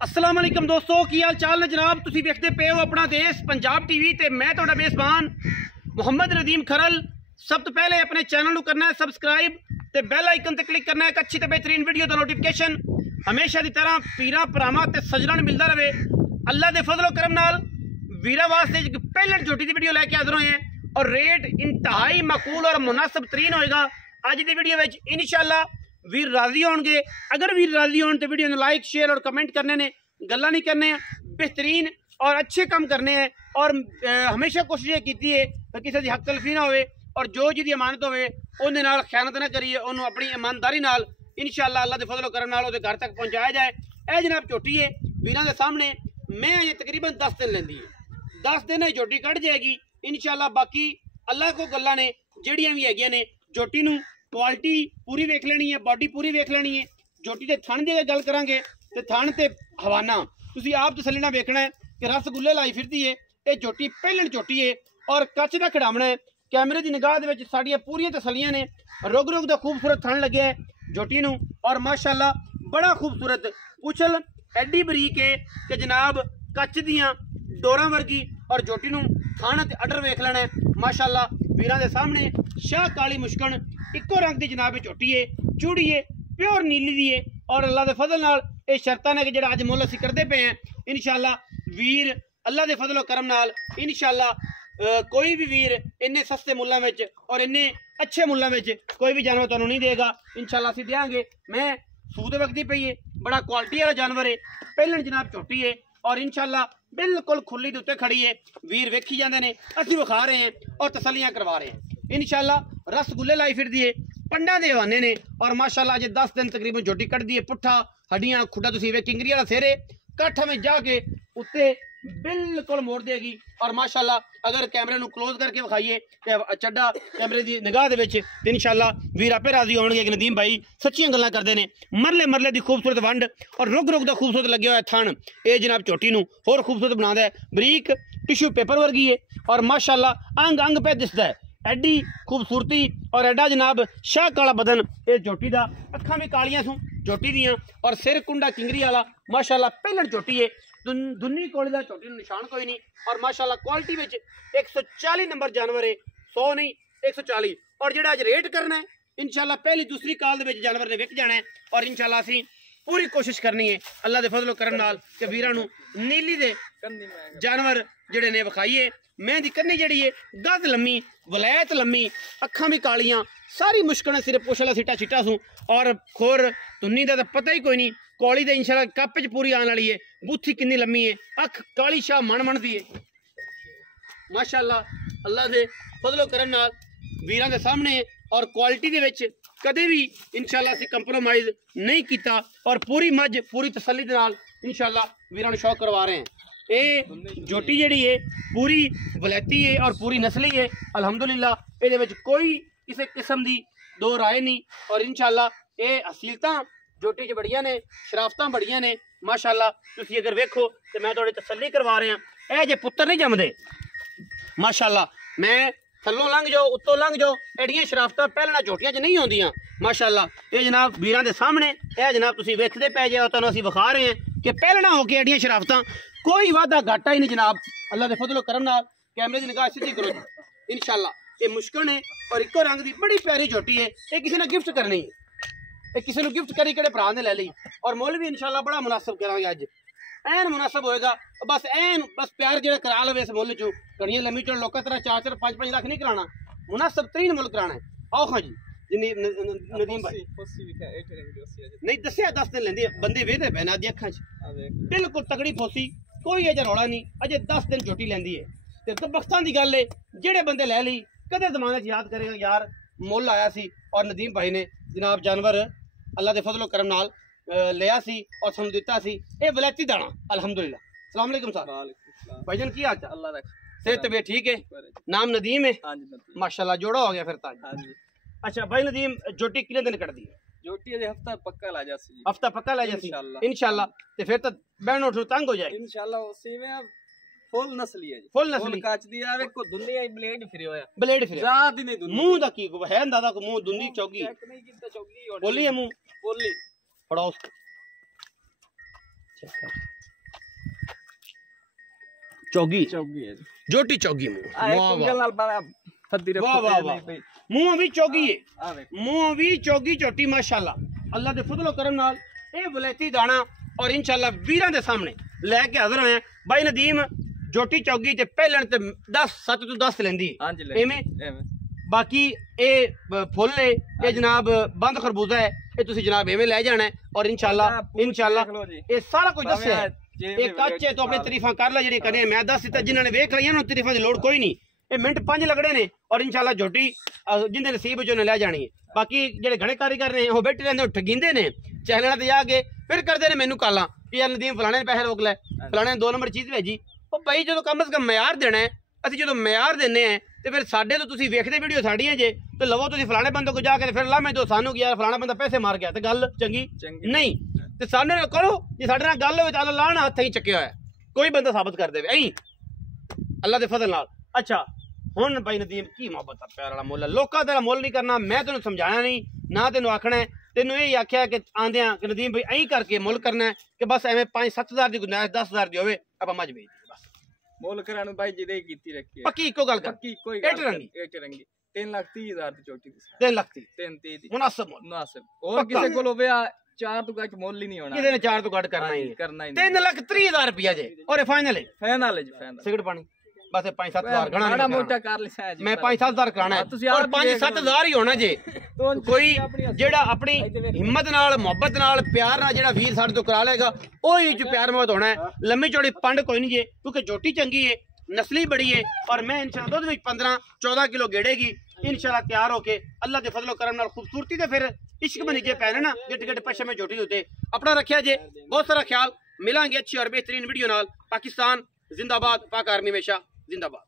अस्सलाम वालेकुम दोस्तों, की हाल चाल ने जनाब। तुसी देखते पे हो अपना देश पंजाब टीवी ते मैं तुहाडा मेज़बान मुहम्मद नदीम खरल। सब तो पहले अपने चैनल को करना है सबसक्राइब ते बेल आइकन ते क्लिक करना है एक अच्छी ते बेहतरीन वीडियो का नोटिफिकेशन हमेशा की तरह पीरा भरावां ते सज्जनां नूं मिलदा रहे। अल्लाह के फजलो करम नाल वीरा वास्ते एक पहले झोटी की वीडियो लैके हाजिर होए हैं और रेट इंतहाई माकूल और मुनासिब तरीन होएगा अज की वीडियो में इंशाअल्लाह। वीर राजी होंगे, अगर वीर राजी हो तो वीडियो में लाइक शेयर और कमेंट करने ने, गल्लां नहीं करने, बेहतरीन और अच्छे काम करने हैं। और हमेशा कोशिश ये की है कि किसी की हक तलफी ना हो और जो जी अमानत हो खयानत ना करिए, उन्होंने अपनी ईमानदारी नाल इंशाअल्लाह अल्लाह के फजलो करम नाल उहदे घर तक पहुँचाया जाए। यह जनाब झोटी है वीरां दे सामने, मैं अजे तकरीबन 10 दिन लेंदी है। 10 दिन झोटी कट जाएगी इंशाअल्लाह। बाकी अल्लाह को गल्लां ने जिहड़ियां भी हैगियां ने, झोटी नूं क्वालिटी पूरी वेख लेनी है, बॉडी पूरी वेख लेनी है। झोटी के थण की गल करांगे तो थण ते हवाना तुसीं आप तसल्ली नाल वेखना है कि रसगुल्ले लाई फिरदी है। ये झोटी पहलण झोटी है और कच का खिडावना है। कैमरे की निगाह दे विच साडियां पूरियां तसल्लियां ने। रुग रुग दा खूबसूरत थण लगे है झोटी नूं और माशाअल्लाह बड़ा खूबसूरत पुछल एडी बरीक है कि जनाब कच दियां डोरां वर्गी। और झोटी नूं थण ते अडर वेख लेना है माशाअल्लाह। वीरां दे सामने शाह काली मुश्कन इको रंग की जनाब चोटी है, चूड़ी है प्योर नीली दी है। और अल्लाह के फजल नाल ये शर्तां ने कि जिहड़ा अज मुल असीं करदे पे हैं इंशाअल्लाह वीर अल्लाह के फजलो करम नाल इंशाअल्लाह कोई भी वीर इन्ने सस्ते मुल्लां विच और इन्ने अच्छे मुल्लां विच कोई भी जानवर तुहानूं नहीं देगा इंशाअल्लाह। असीं देंगे। मैं सूद वक्ती पई है, बड़ा क्वालिटी वाला जानवर है, पहलन जनाब झोटी है और इंशाअल्लाह बिल्कुल खुली दे उत्ते खड़ी है। वीर वेखी जांदे ने, असीं विखा रहे हैं और तसल्लियां करवा रहे हैं इंशाअल्लाह। रसगुल्ले लाई फिरदी है, पंडा दे हवाने ने और माशाअल्लाह अजे 10 दिन तकरीबन झोटी कट दी है। पुट्ठा हड्डियां खुडा तुसीं वे किंगरी वाला सिर है, कट्ठ में जाके उत्ते बिल्कुल मोड़ देगी। और माशाअल्लाह अगर कैमरे नूं क्लोज करके विखाइए तो चड्डा कैमरे की निगाह दे विच ते इंशाअल्लाह वीर आपे राजी होणगे कि नदीम भाई सच्चियां गल्लां करदे ने। मरले मरले दी खूबसूरत वंड और रुग रुग दा खूबसूरत लगे हुआ थण ये जनाब झोटी नूं होर खूबसूरत बनांदा है। बरीक टिश्यू पेपर वर्गी है और माशाअल्लाह अंग अंग पे दिसदा है। एडी खूबसूरती और एडा जनाब शाह काला बदन ये झोटी दा। अखां भी कालियां सूं झोटी दियां और सिर कुंडा किंगरी वाला माशाअल्लाह पहलण झोटी है। दुन्नी कोले दा झोटी निशान कोई नहीं और माशाअल्लाह क्वालिटी विच 140 नंबर जानवर है, 100 नहीं 140। और जिहड़ा अज रेट करना है इंशाअल्लाह पहली दूसरी काल दे विच जानवर ने विक जाना है और इंशाअल्लाह असीं पूरी कोशिश करनी है अल्लाह के फजलो करम नाल कि वीरां नूं नीली दे जानवर जिहड़े ने विखाइए। मैं दी कन्नी जिहड़ी है गज लम्मी, वलैत लम्मी, अखां भी कालियां, सारी मुश्कल सिर्फ पुछला सीटा सीटा सूं और खोर तुन्नी दा पता ही कोई नहीं। कौली दे इंशाअल्लाह कप च पूरी आने वाली है। बूथी कितनी लम्मी है, अख काली शाह मन मन दी है माशाअल्लाह। अल्लाह के फजलो करम नाल वीरां दे सामने और क्वालिटी दे विच कदे भी इंशाअल्लाह असीं कंप्रोमाइज़ नहीं किया और पूरी मझ पूरी तसल्ली दे नाल इंशाअल्लाह वीरां नूं शौक करवा रहे हैं। ये झोटी जिहड़ी है पूरी वलैती है और पूरी नस्ली है अलहमदुलिल्लाह। ये कोई किसी किस्म की दो राय नहीं और इंशाअल्लाह ये असीलतां झोटी च बड़ियां ने, शराफतां बड़ियां ने माशाअल्लाह। तुसीं अगर वेखो तो मैं थोड़ी तसल्ली करवा रहा। यह जे पुत्तर नहीं जमदे माशाअल्लाह। मैं थल्लों लंघ जाओ उत्तों लंघ जाओ, एडियां शराफतां पहलना झोटियां च नहीं आउंदियां माशाअल्लाह। ये जनाब वीरां दे सामने यह जनाब तुसीं वेखदे पै जे तुहानूं असीं विखा रहे हैं कि पहलना होके एडियां शराफतां कोई वादा घाटा ही नहीं जनाब। अल्लाह के फजलो करम नाल कैमरे की निगाह सीधी करो इंशाअल्लाह। ये मुश्किल है और इको रंग की बड़ी प्यारी झोटी है। ये किसी ने गिफ्ट करनी है, ये किसी ने गिफ्ट करी किहड़े भरा ने ले ली और मुल भी इंशाअल्लाह बड़ा मुनासिब करांगे अज, ऐन मुनासिब होएगा। बस ऐन बस प्यार जो करा लवे इस मुल चो। घड़ियां लम्मी चढ़ लोग तरह 4-4 5-5 लाख नहीं कराना, मुनासिब तरीन मुल कराना है। आओ हाँ जी नदीम भाई नहीं दसिया 10 दिन लेंदी बंदे वेहदे पैना दी अखां च बिल्कुल तगड़ी फोसी, कोई अजे रौला नहीं, अजे 10 दिन झोटी लेंदी है। तो बख्तां दी गल है जेड़े बंदे ले ली कदे जमाने च याद करेगा यार मुल आया सी और नदीम भाई ने जनाब जानवर अल्लाह के फजलो करम नाल लिया सी और सानू दिता सी। ये वलैती दाना अलहमदुलिल्लाह। अस्सलाम वालेकुम साहब भाईजान की हाल चाल? अल्लाह रख सेहत तबीयत ठीक है? नाम नदीम है माशाअल्लाह, जोड़ा हो गया फिर ताज। अच्छा भाई नदीम झोटी कितने दिन कट दी है? झोटी अजे हफ्ता पक्का ला जासी जी। हफ्ता पक्का ला जासी इंशाअल्लाह। ते फिर तो बैन उठ तंग हो जाए इंशाअल्लाह। उसी में फुल नस्ली है जी, फुल नस्ली काच दी आवे को दुनिया ही ब्लेड फिर होया, ब्लेड फिर जात ही नहीं दुनिया। मुंह दा की है अंदाजा को मुंह दुंदी चौकी चेक नहीं कीता चौकी बोली है मुंह बोली पड़ोस चेक कर चौगी चौगी है जी जोटी चौगी मुंह आ एक वाह उंगल वाह नाल बारा फद्दी रखो वाह वाह वाह भाई मुंह भी चौगी है आ देखो मुंह भी चौगी चोटी माशाल्लाह अल्लाह दे फजलो करम नाल ए वलैती दाना और इंशाल्लाह वीरां दे सामने लेके हाजिर होए भाई नदीम जोटी चौगी ते पहलन ते 10 7 तो 10 लेंदी हां जी ले एवें बाकी ए फुल है ये जनाब बंद खरबूजा है ये तुसी जनाब एवें ले जाना है और इंशाल्लाह ये सारा कुछ दस्या है ये कच्चे तो अपनी तारीफां कर ला जेडी करनी मैं दस दिता जिन्होंने वेख लिया ना तारीफां दी लोड़ कोई नहीं ये मिनट 5 लगड़े ने और इंशाल्लाह झोटी जिंदे नसीब जो ने ले जानी है बाकी जेडे घणे कारीगर ने वो बैठे रहंदे ठगींदे ने चैनल ते जाके फिर करदे ने मेनू काला कि यार नदीम फलाने पैसे रोक ले फलाने 2 नंबर चीज भेजी ओ भाई जो कम से कम म्यार देना है ਅਸੀਂ ਜਦੋਂ ਮਿਆਰ ਦਿੰਨੇ ਆ ਤੇ ਫਿਰ ਸਾਡੇ ਤੋਂ ਤੁਸੀਂ ਵੇਖਦੇ ਵੀਡੀਓ ਸਾਡੀਆਂ ਜੇ ਤੇ ਲਵੋ ਤੁਸੀਂ ਫਲਾਣੇ ਬੰਦੇ ਕੋ ਜਾ ਕੇ ਫਿਰ ਲਾਮੇ ਦੋ ਸਾਨੂੰ ਕਿ ਯਾਰ ਫਲਾਣਾ ਬੰਦਾ ਪੈਸੇ ਮਾਰ ਗਿਆ ਤੇ ਗੱਲ ਚੰਗੀ ਨਹੀਂ ਤੇ ਸਾਡੇ ਨਾਲ ਕਰੋ ਜੇ ਸਾਡੇ ਨਾਲ ਗੱਲ ਹੋਵੇ ਤਾਂ ਅੱਲਾ ਲਾਣਾ ਹੱਥ ਹੀ ਚੱਕਿਆ ਹੋਇਆ ਕੋਈ ਬੰਦਾ ਸਾਬਤ ਕਰ ਦੇਵੇ ਐਂ ਅੱਲਾ ਦੇ ਫਜ਼ਲ ਨਾਲ ਅੱਛਾ ਹੁਣ ਭਾਈ ਨਦੀਮ ਕੀ ਮੁਹੱਬਤ ਆ ਪਿਆਰ ਵਾਲਾ ਮੁੱਲ ਲੋਕਾਂ ਦਾ ਮੁੱਲ ਨਹੀਂ ਕਰਨਾ ਮੈਂ ਤੈਨੂੰ ਸਮਝਾਇਆ ਨਹੀਂ ਨਾ ਤੈਨੂੰ ਆਖਣਾ ਤੈਨੂੰ ਇਹ ਆਖਿਆ ਕਿ ਆਂਦਿਆਂ ਕਿ ਨਦੀਮ ਭਾਈ ਐਂ ਕਰਕੇ ਮੁੱਲ ਕਰਨਾ ਕਿ ਬਸ ਐਵੇਂ 5-7 ਦੀ ਗੁੰਜਾਇਸ਼ 10,000 ਦੀ ਹੋਵੇ ਆਪਾਂ ਮੱਝ ਵੇਚ मोल कराने भाई जिदे कीती रखी है पक्की इको गल कर पक्की कोई एट रंगी 3,30,000 दी चोटी 3,30,000 दी मुनासिब मुनासिब और किसी को होवे 4 तो घट मोल ही नहीं होना किसी ने 4 तो घट करना ही 3,30,000 रुपया जे और फाइनल है फाइनल है जी फाइनल सिगरेट पानी बस 5-7,000 घना बड़ा मोटा कर लिया है जी मैं 5-7,000 कराना है और 5-7,000 ही होना जे कोई जेड़ा अपनी हिम्मत नाल मोहब्बत नाल प्यार नाल जेड़ा वीर साडे तो करा लेगा ओही जो प्यार मोहब्बत होना है लम्मी चौड़ी पंड कोई नहीं जे क्योंकि जोटी चंगी है नस्ली बड़ी है और मैं इंशाल्लाह दुध विच 15-14 किलो गेड़ेगी इंशाल्लाह तैयार होके अल्लाह के फजलो करम नाल खूबसूरती ते फिर इश्क बनी जे पैने ना गिट गिट पशे में जोटी होते अपना रखिया जे बहुत सारा ख्याल मिलांगे अच्छी और बेहतरीन वीडियो नाल पाकिस्तान जिंदाबाद पाक आर्मी हमेशा जिंदाबाद।